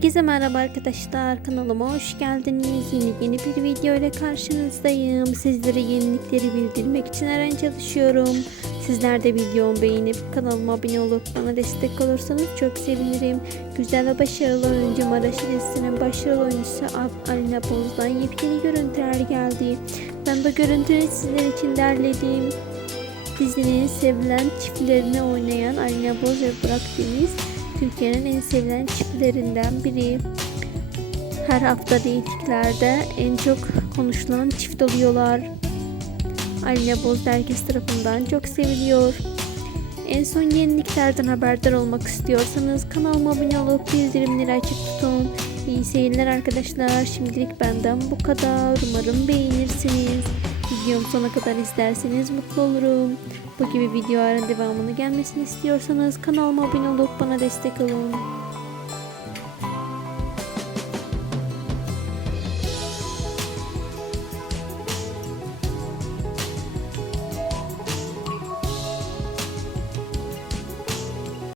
Herkese merhaba arkadaşlar kanalıma hoş geldiniz. Yeni yeni bir video ile karşınızdayım. Sizlere yenilikleri bildirmek için her an çalışıyorum. Sizler de videomu beğenip kanalıma abone olup bana destek olursanız çok sevinirim. Güzel ve başarılı oyuncu Maraş dizisinin başarılı oyuncusu Alina Boz'dan yepyeni görüntüler geldi. Ben bu görüntüleri sizler için derledim. Dizinin sevilen çiftlerini oynayan Alina Boz ve Burak Deniz Türkiye'nin en sevilen çiftlerinden biri. Her hafta reytinglerde en çok konuşulan çift oluyorlar. Alina Boz herkes tarafından çok seviliyor. En son yeniliklerden haberdar olmak istiyorsanız kanalıma abone olup bildirimleri açık tutun. İyi seyirler arkadaşlar. Şimdilik benden bu kadar. Umarım beğenirsiniz. Videomu sona kadar izlerseniz mutlu olurum. Bu gibi videoların devamını gelmesini istiyorsanız kanalıma abone olup bana destek olun.